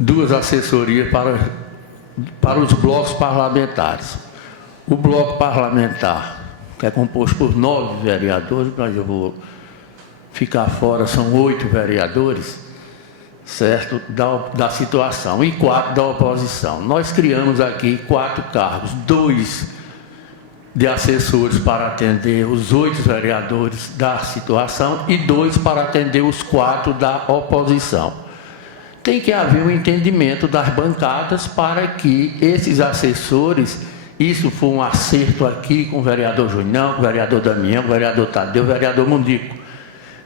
duas assessorias para os blocos parlamentares. O bloco parlamentar, que é composto por 9 vereadores, mas eu vou ficar fora, são 8 vereadores, certo, da situação, e 4 da oposição. Nós criamos aqui 4 cargos, 2 de assessores para atender os 8 vereadores da situação e 2 para atender os 4 da oposição. Tem que haver um entendimento das bancadas para que esses assessores, isso foi um acerto aqui com o vereador Junião, com o vereador Damião, com o vereador Tadeu, o vereador Mundico,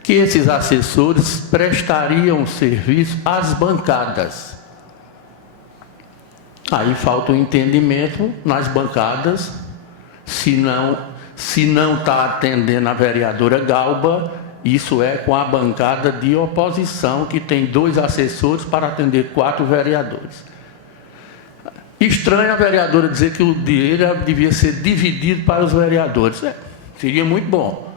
que esses assessores prestariam serviço às bancadas. Aí falta o entendimento nas bancadas, se não está atendendo a vereadora Galba, isso é com a bancada de oposição, que tem 2 assessores para atender 4 vereadores. Estranho a vereadora dizer que o dinheiro devia ser dividido para os vereadores. Seria muito bom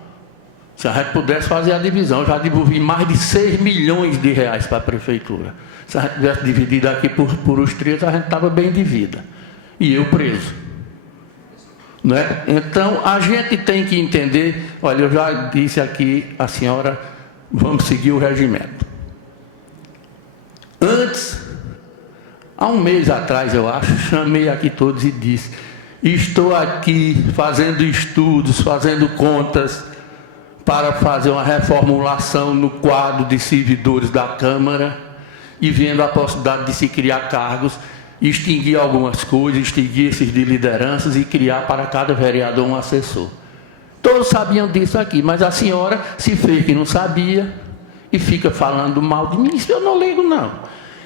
se a gente pudesse fazer a divisão. Eu já devolvi mais de 6 milhões de reais para a prefeitura. Se a gente tivesse dividido aqui por os 3, a gente estava bem de vida. E eu preso. Não é? Então, a gente tem que entender, olha, eu já disse aqui à senhora, vamos seguir o regimento. Antes, há um mês atrás, eu acho, chamei aqui todos e disse, estou aqui fazendo estudos, fazendo contas, para fazer uma reformulação no quadro de servidores da Câmara e vendo a possibilidade de se criar cargos, extinguir algumas coisas, extinguir esses de lideranças e criar para cada vereador um assessor. Todos sabiam disso aqui, mas a senhora se fez que não sabia e fica falando mal de mim. Isso eu não ligo, não.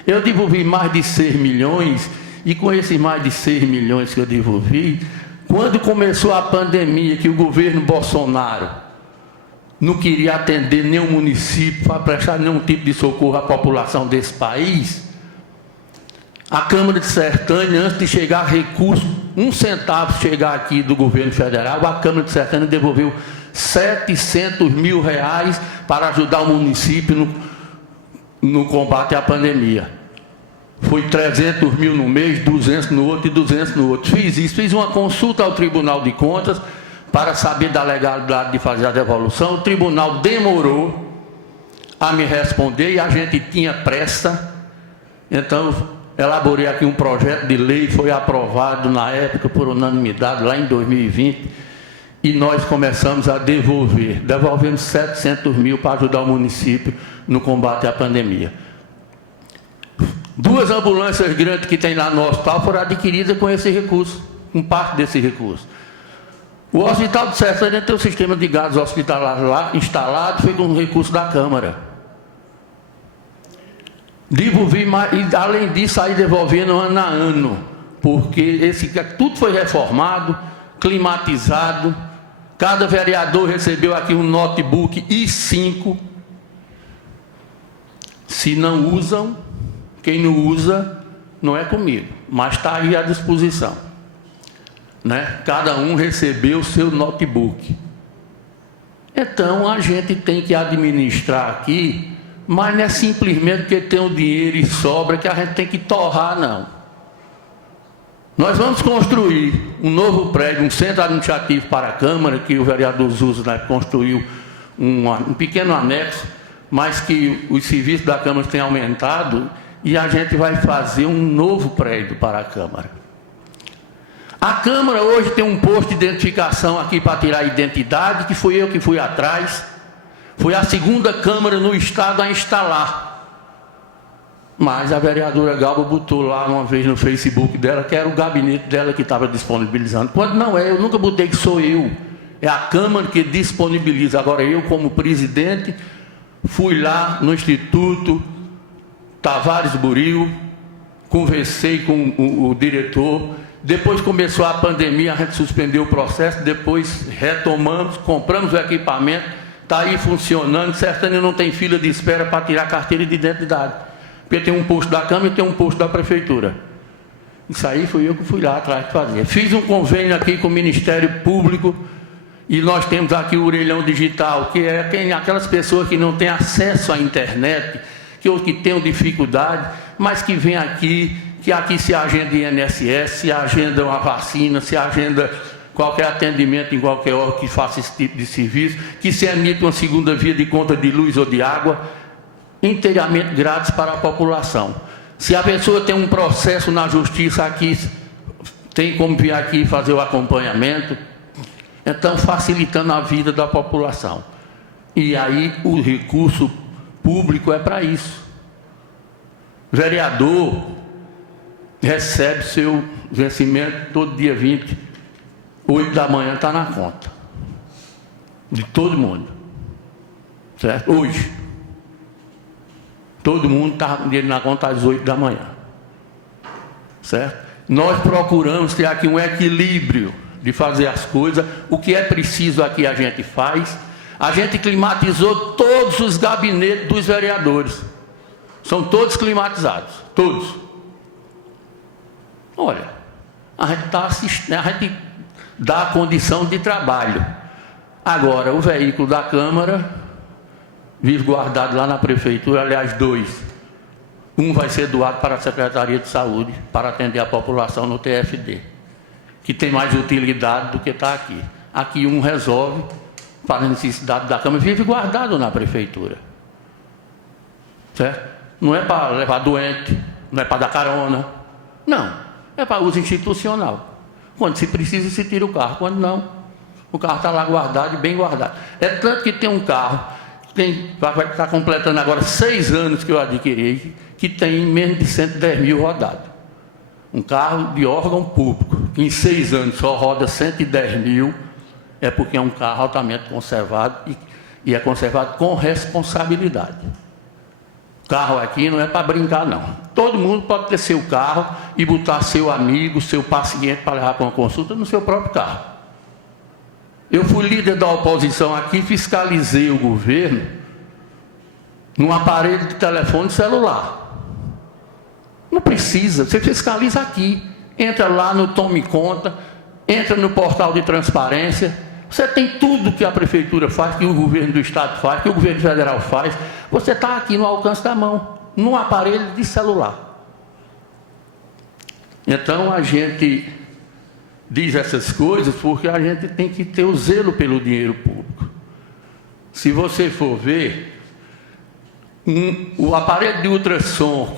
Eu devolvi mais de 6 milhões e com esses mais de 6 milhões que eu devolvi, quando começou a pandemia, que o governo Bolsonaro não queria atender nenhum município para prestar nenhum tipo de socorro à população desse país, a Câmara de Sertânia, antes de chegar recurso, 1 centavo chegar aqui do governo federal, a Câmara de Sertânia devolveu 700 mil reais para ajudar o município no combate à pandemia. Foi 300 mil no mês, 200 no outro e 200 no outro. Fiz isso, fiz uma consulta ao Tribunal de Contas para saber da legalidade de fazer a devolução. O tribunal demorou a me responder e a gente tinha pressa. Então, elaborei aqui um projeto de lei, foi aprovado na época por unanimidade, lá em 2020, e nós começamos a devolver. Devolvemos 700 mil para ajudar o município no combate à pandemia. 2 ambulâncias grandes que tem lá no hospital foram adquiridas com esse recurso, com parte desse recurso. O Hospital de Sertânia tem um sistema de gás hospitalar lá instalado, foi com recurso da Câmara. Devolvi mais, e além disso, aí devolvendo ano a ano, porque tudo foi reformado, climatizado, cada vereador recebeu aqui um notebook i5. Se não usam, quem não usa não é comigo, mas está aí à disposição. Né? Cada um recebeu o seu notebook. Então a gente tem que administrar aqui, mas não é simplesmente porque tem o dinheiro e sobra que a gente tem que torrar, não. Nós vamos construir um novo prédio, um centro administrativo para a Câmara, que o vereador Zusa, né, construiu um pequeno anexo, mas que os serviços da Câmara têm aumentado, e a gente vai fazer um novo prédio para a Câmara. A Câmara hoje tem um posto de identificação aqui para tirar a identidade, que foi eu que fui atrás. Foi a 2ª Câmara no Estado a instalar. Mas a vereadora Galba botou lá uma vez no Facebook dela, que era o gabinete dela que estava disponibilizando. Quando não é, eu nunca botei que sou eu. É a Câmara que disponibiliza. Agora eu, como presidente, fui lá no Instituto Tavares Buril, conversei com o diretor. Depois começou a pandemia, a gente suspendeu o processo, depois retomamos, compramos o equipamento, está aí funcionando. Sertânia não tem fila de espera para tirar carteira de identidade, porque tem um posto da Câmara e tem um posto da Prefeitura. Isso aí foi eu que fui lá atrás de fazer. Fiz um convênio aqui com o Ministério Público, e nós temos aqui o Orelhão Digital, que é aquelas pessoas que não têm acesso à internet, que tenham dificuldade, mas que vem aqui, que aqui se agenda INSS, se agenda uma vacina, se agenda qualquer atendimento em qualquer órgão que faça esse tipo de serviço, que se emita uma segunda via de conta de luz ou de água, inteiramente grátis para a população. Se a pessoa tem um processo na justiça aqui, tem como vir aqui fazer o acompanhamento, então facilitando a vida da população. E aí o recurso público é para isso. O vereador recebe seu vencimento todo dia 20, 8 da manhã está na conta. De todo mundo. Certo? Hoje. Todo mundo está com dinheiro na conta às 8 da manhã. Certo? Nós procuramos ter aqui um equilíbrio de fazer as coisas. O que é preciso aqui a gente faz. A gente climatizou todos os gabinetes dos vereadores. São todos climatizados. Todos. Olha, a gente está assistindo, a gente dá a condição de trabalho. Agora, o veículo da Câmara vive guardado lá na Prefeitura, aliás, 2. Um vai ser doado para a Secretaria de Saúde, para atender a população no TFD, que tem mais utilidade do que está aqui. Aqui um resolve para a necessidade da Câmara, vive guardado na Prefeitura. Certo? Não é para levar doente, não é para dar carona. Não, é para uso institucional. Quando se precisa, se tira o carro. Quando não, o carro está lá guardado e bem guardado. É tanto que tem um carro, vai estar completando agora 6 anos que eu adquiri, que tem menos de 110 mil rodados. Um carro de órgão público, que em 6 anos só roda 110 mil, é porque é um carro altamente conservado e é conservado com responsabilidade. Carro aqui não é para brincar, não. Todo mundo pode ter seu carro e botar seu amigo, seu paciente para levar para uma consulta no seu próprio carro. Eu fui líder da oposição aqui, fiscalizei o governo num aparelho de telefone celular. Não precisa, você fiscaliza aqui. Entra lá no Tome Conta, entra no portal de transparência. Você tem tudo que a Prefeitura faz, que o governo do Estado faz, que o governo federal faz. Você está aqui no alcance da mão, num aparelho de celular. Então, a gente diz essas coisas porque a gente tem que ter o zelo pelo dinheiro público. Se você for ver, o aparelho de ultrassom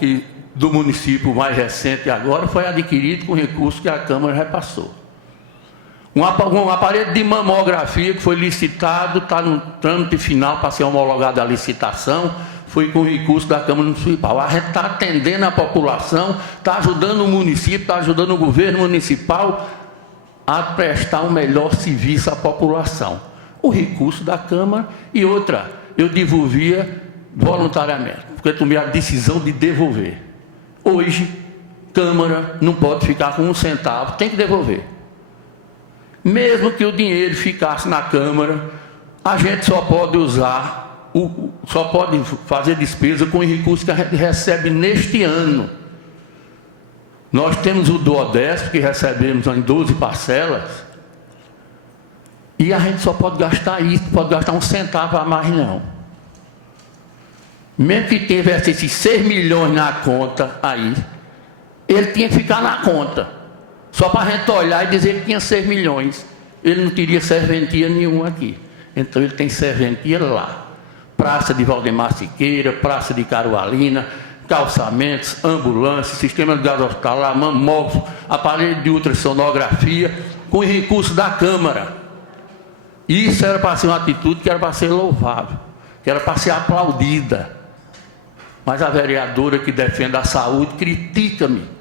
do município mais recente agora foi adquirido com recurso que a Câmara repassou. Um aparelho de mamografia que foi licitado, está no trâmite final para ser homologado a licitação, foi com recurso da Câmara Municipal. A gente está atendendo a população, está ajudando o município, está ajudando o governo municipal a prestar um melhor serviço à população. O recurso da Câmara e outra, eu devolvia voluntariamente, porque eu tomei a decisão de devolver. Hoje, Câmara não pode ficar com 1 centavo, tem que devolver. Mesmo que o dinheiro ficasse na Câmara, a gente só pode usar, só pode fazer despesa com os recursos que a gente recebe neste ano. Nós temos o Duodécimo, que recebemos em 12 parcelas, e a gente só pode gastar isso, pode gastar 1 centavo a mais não. Mesmo que tivesse esses 6 milhões na conta aí, ele tinha que ficar na conta. Só para a gente olhar e dizer que tinha 6 milhões. Ele não teria serventia nenhuma aqui. Então ele tem serventia lá. Praça de Valdemar Siqueira, Praça de Carualina, calçamentos, ambulância, sistema de gás hospitalar, mamógrafo, aparelho de ultrassonografia, com recurso da Câmara. Isso era para ser uma atitude que era para ser louvável, que era para ser aplaudida. Mas a vereadora que defende a saúde critica-me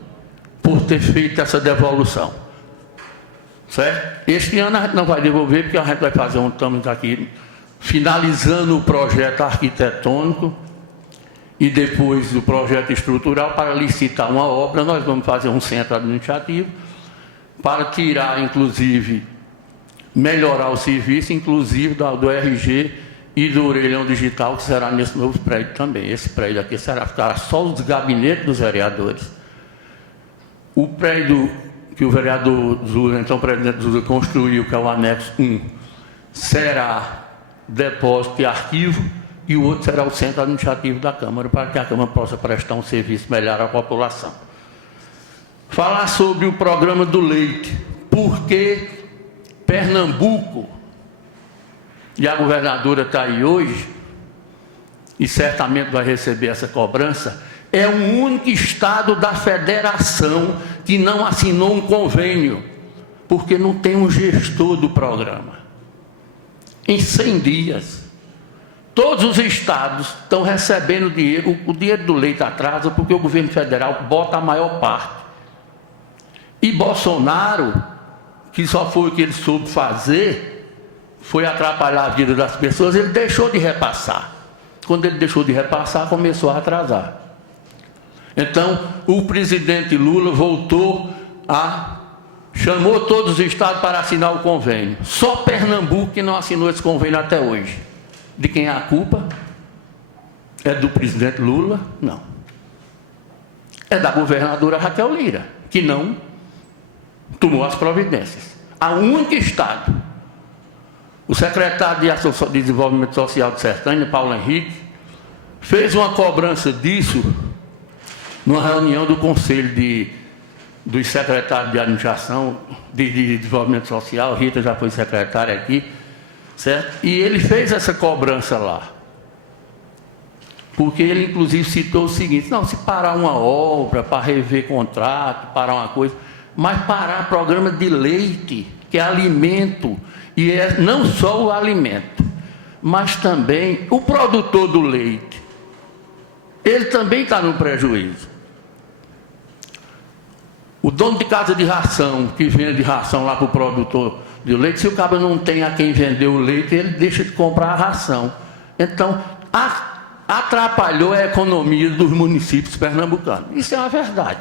por ter feito essa devolução. Certo? Este ano a gente não vai devolver, porque a gente vai fazer estamos aqui finalizando o projeto arquitetônico e depois o projeto estrutural para licitar uma obra. Nós vamos fazer um centro administrativo para tirar, inclusive, melhorar o serviço, inclusive do RG e do orelhão digital, que será nesse novo prédio também. Esse prédio aqui ficará só os gabinetes dos vereadores. O prédio que o vereador Zula, então o presidente Zula, construiu, que é o anexo 1, será depósito e arquivo, e o outro será o centro administrativo da Câmara, para que a Câmara possa prestar um serviço melhor à população. Falar sobre o programa do leite, porque Pernambuco, e a governadora está aí hoje, e certamente vai receber essa cobrança, é o único estado da federação que não assinou um convênio, porque não tem um gestor do programa. Em 100 dias, todos os estados estão recebendo dinheiro, o dinheiro do leite atrasa, porque o governo federal bota a maior parte. E Bolsonaro, que só foi o que ele soube fazer, foi atrapalhar a vida das pessoas, ele deixou de repassar. Quando ele deixou de repassar, começou a atrasar. Então, o presidente Lula chamou todos os estados para assinar o convênio. Só Pernambuco que não assinou esse convênio até hoje. De quem é a culpa? É do presidente Lula? Não. É da governadora Raquel Lira, que não tomou as providências. A única estado. O secretário de Desenvolvimento Social de Sertânia, Paulo Henrique, fez uma cobrança disso numa reunião do Conselho dos Secretários de Administração de Desenvolvimento Social. Rita já foi secretária aqui, certo? E ele fez essa cobrança lá. Porque ele, inclusive, citou o seguinte: não, se parar uma obra para rever contrato, parar uma coisa, mas parar programa de leite, que é alimento, e é não só o alimento, mas também o produtor do leite. Ele também está no prejuízo. O dono de casa de ração, que vende ração lá para o produtor de leite, se o cara não tem a quem vender o leite, ele deixa de comprar a ração. Então, atrapalhou a economia dos municípios pernambucanos. Isso é uma verdade.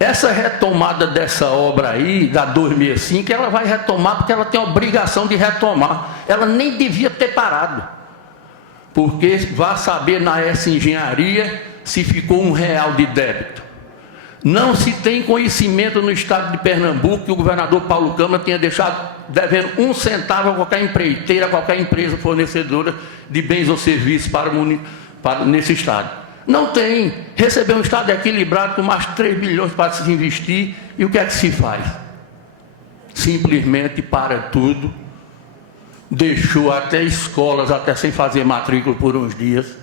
Essa retomada dessa obra aí, da 265, ela vai retomar porque ela tem a obrigação de retomar. Ela nem devia ter parado. Porque vá saber na essa engenharia se ficou R$1 de débito. Não se tem conhecimento no estado de Pernambuco que o governador Paulo Câmara tenha deixado devendo 1 centavo a qualquer empreiteira, a qualquer empresa fornecedora de bens ou serviços nesse estado. Não tem. Recebeu um estado equilibrado com mais 3 bilhões para se investir, e o que é que se faz? Simplesmente para tudo, deixou até escolas até sem fazer matrícula por uns dias.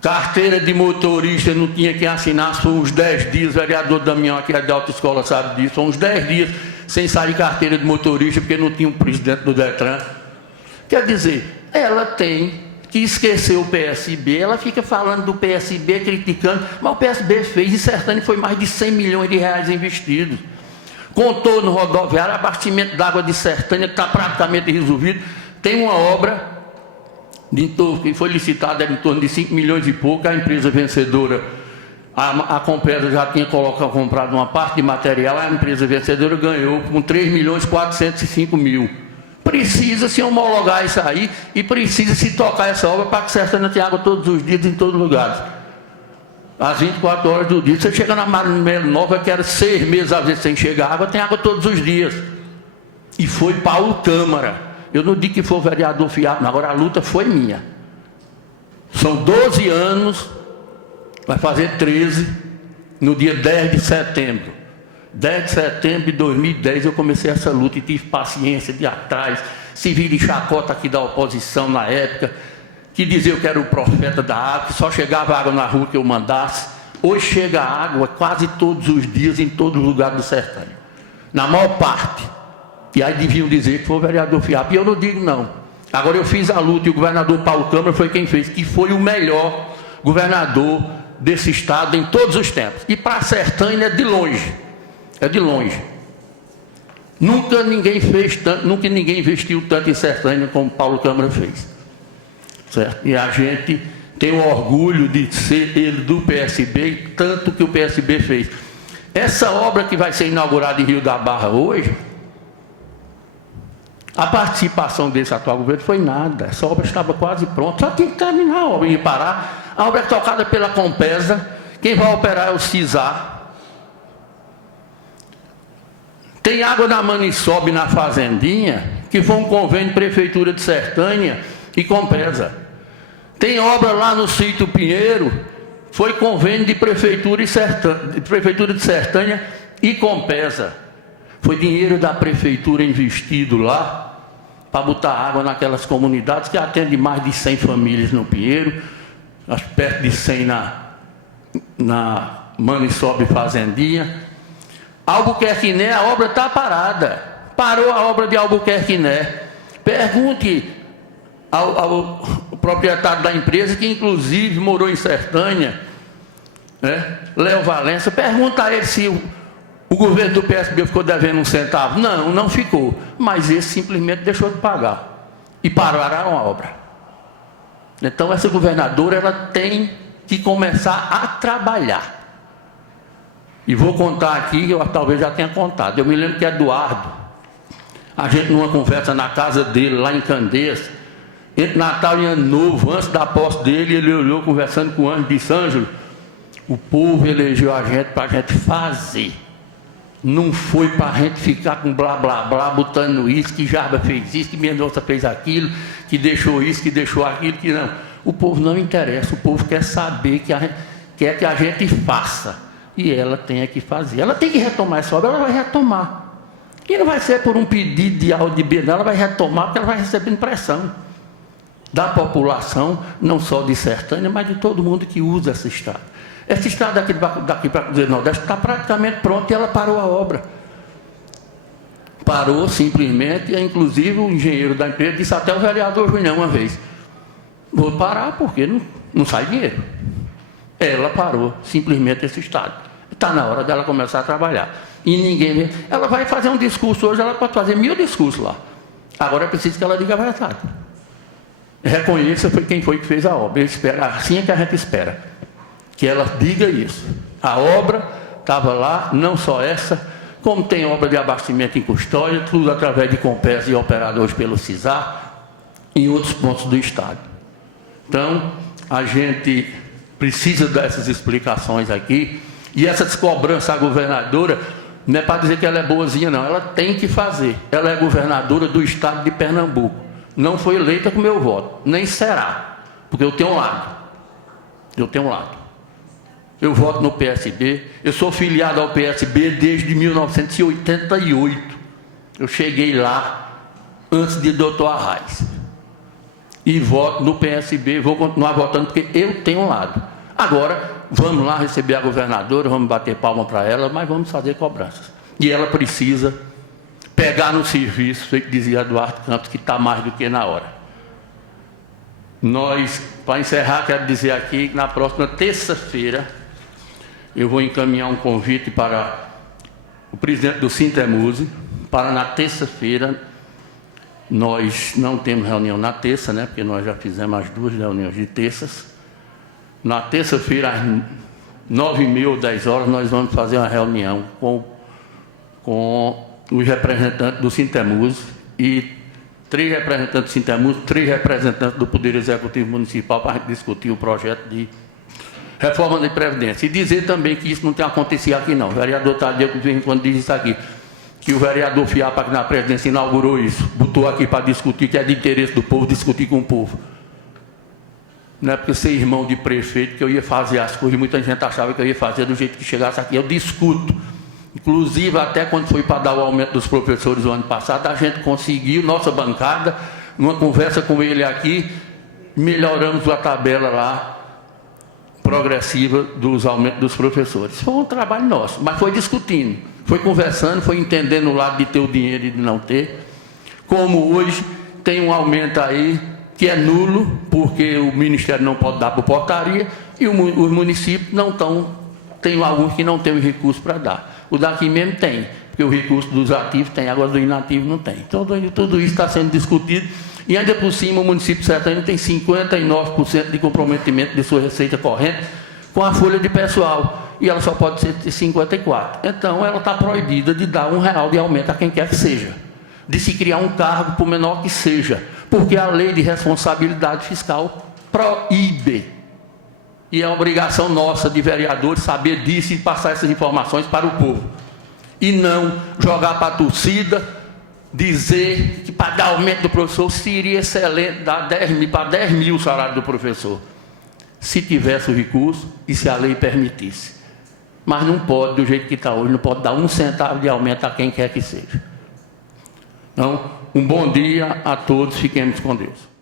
Carteira de motorista não tinha quem assinasse por uns 10 dias, o vereador Damião aqui da autoescola sabe disso, uns 10 dias sem sair carteira de motorista, porque não tinha um presidente do Detran. Quer dizer, ela tem que esquecer o PSB, ela fica falando do PSB, criticando, mas o PSB fez, em Sertânia foi mais de 100 milhões de reais investidos. Contou no rodoviário, abastecimento d'água de Sertânia, que está praticamente resolvido. Tem uma obra que foi licitada em torno de 5 milhões e pouco, a empresa vencedora, a Compesa já tinha comprado uma parte de material, a empresa vencedora ganhou com 3 milhões 405 mil. Precisa se homologar isso aí e precisa se tocar essa obra para que Sertânia tenha água todos os dias, em todos os lugares. Às 24 horas do dia. Você chega na Marinha Nova, que era 6 meses às vezes sem chegar água, tem água todos os dias. E foi Paulo Câmara. Eu não digo que foi o vereador Fiado, agora a luta foi minha. São 12 anos, vai fazer 13, no dia 10 de setembro. 10 de setembro de 2010 eu comecei essa luta e tive paciência de atrás, se vira de chacota aqui da oposição na época, que dizia que eu era o profeta da água, que só chegava água na rua que eu mandasse. Hoje chega água quase todos os dias em todo lugar do Sertânia, na maior parte. E aí deviam dizer que foi o vereador Fiap, e eu não digo não. Agora eu fiz a luta e o governador Paulo Câmara foi quem fez, que foi o melhor governador desse estado em todos os tempos. E para a Sertânia é de longe. É de longe. Nunca ninguém fez tanto, nunca ninguém investiu tanto em Sertânia como Paulo Câmara fez. Certo? E a gente tem o orgulho de ser ele do PSB, tanto que o PSB fez. Essa obra que vai ser inaugurada em Rio da Barra hoje, a participação desse atual governo foi nada. Essa obra estava quase pronta, só tem que terminar a obra e parar. A obra é tocada pela Compesa, quem vai operar é o CISAR. Tem água na Maniçobe, na Fazendinha, que foi um convênio Prefeitura de Sertânia, e Compesa. Tem obra lá no Sítio Pinheiro, foi convênio de Prefeitura de Sertânia e Compesa. Foi dinheiro da Prefeitura investido lá para botar água naquelas comunidades que atende mais de 100 famílias no Pinheiro, perto de 100 na Maniçoba e Fazendinha. Albuquerque Né, a obra está parada. Parou a obra de Albuquerque Né. Pergunte ao proprietário da empresa, que inclusive morou em Sertânia, né? Léo Valença, pergunta a ele se o governo do PSB ficou devendo 1 centavo. Não, não ficou. Mas esse simplesmente deixou de pagar. E pararam a obra. Então essa governadora, ela tem que começar a trabalhar. E vou contar aqui, eu talvez já tenha contado. Eu me lembro que Eduardo, a gente numa conversa na casa dele, lá em Candeias, entre Natal e Ano Novo, antes da posse dele, ele olhou conversando com o Anjo, disse: Ângelo, o povo elegeu a gente para a gente fazer. Não foi para a gente ficar com blá blá blá, botando isso, que Jarba fez isso, que Mendonça fez aquilo, que deixou isso, que deixou aquilo, que não. O povo não interessa, o povo quer saber, quer que a gente faça. E ela tem que fazer. Ela tem que retomar essa obra, ela vai retomar. E não vai ser por um pedido de A ou de B, não, ela vai retomar porque ela vai recebendo pressão da população, não só de Sertânia, mas de todo mundo que usa essa estrada. Essa estrada daqui para o Nordeste está praticamente pronta e ela parou a obra. Parou simplesmente, e inclusive o engenheiro da empresa disse até o vereador Julião uma vez: vou parar porque não sai dinheiro. Ela parou simplesmente esse estado. Está na hora dela começar a trabalhar. E ninguém vê. Ela vai fazer um discurso hoje, ela pode fazer 1000 discursos lá. Agora é preciso que ela diga a verdade. Reconheça quem foi que fez a obra. Assim é que a gente espera. Que ela diga isso. A obra estava lá, não só essa, como tem obra de abastecimento em Custódia, tudo através de Compesa e operadores pelo CISAR, em outros pontos do estado. Então, a gente precisa dessas explicações aqui. E essas cobranças à governadora, não é para dizer que ela é boazinha, não. Ela tem que fazer. Ela é governadora do estado de Pernambuco. Não foi eleita com meu voto, nem será. Porque eu tenho um lado. Eu voto no PSB. Eu sou filiado ao PSB desde 1988. Eu cheguei lá antes de Dr. Arraes. E voto no PSB, vou continuar votando porque eu tenho um lado. Agora, vamos lá receber a governadora, vamos bater palma para ela, mas vamos fazer cobranças. E ela precisa pegar no serviço, feito dizia Eduardo Campos, que está mais do que na hora. Nós, para encerrar, quero dizer aqui que na próxima terça-feira eu vou encaminhar um convite para o presidente do Sintemuse, para na terça-feira. Nós não temos reunião na terça, né? Porque nós já fizemos as 2 reuniões de terças. Na terça-feira, às 9h30 ou 10 horas, nós vamos fazer uma reunião com os representantes do Sintemuse e 3 representantes do Sintemuse, 3 representantes do Poder Executivo Municipal para discutir o projeto de reforma da Previdência. E dizer também que isso não tem acontecido aqui, não. O vereador Tadeu, de vez em quando, diz isso aqui, que o vereador Fiapa, aqui na Presidência, inaugurou isso, botou aqui para discutir, que é de interesse do povo, discutir com o povo. Não é porque ser irmão de prefeito que eu ia fazer as coisas, muita gente achava que eu ia fazer do jeito que chegasse aqui. Eu discuto. Inclusive, até quando foi para dar o aumento dos professores o ano passado, a gente conseguiu, nossa bancada, numa conversa com ele aqui, melhoramos a tabela lá, progressiva dos aumentos dos professores. Foi um trabalho nosso, mas foi discutindo, foi conversando, foi entendendo o lado de ter o dinheiro e de não ter. Como hoje tem um aumento aí que é nulo, porque o Ministério não pode dar por portaria, e os municípios não estão, tem alguns que não têm os recursos para dar. O daqui mesmo tem, porque o recurso dos ativos tem, agora do inativo não tem. Então, tudo isso está sendo discutido, e ainda por cima o município de Sertânia tem 59% de comprometimento de sua receita corrente com a folha de pessoal, e ela só pode ser de 54%. Então, ela está proibida de dar R$1 de aumento a quem quer que seja, de se criar um cargo, por menor que seja, porque a lei de responsabilidade fiscal proíbe. E é obrigação nossa, de vereadores, saber disso e passar essas informações para o povo. E não jogar para a torcida dizer que para dar aumento do professor seria excelente dar 10 mil o salário do professor, se tivesse o recurso e se a lei permitisse. Mas não pode, do jeito que está hoje, não pode dar 1 centavo de aumento a quem quer que seja. Então, um bom dia a todos, fiquemos com Deus.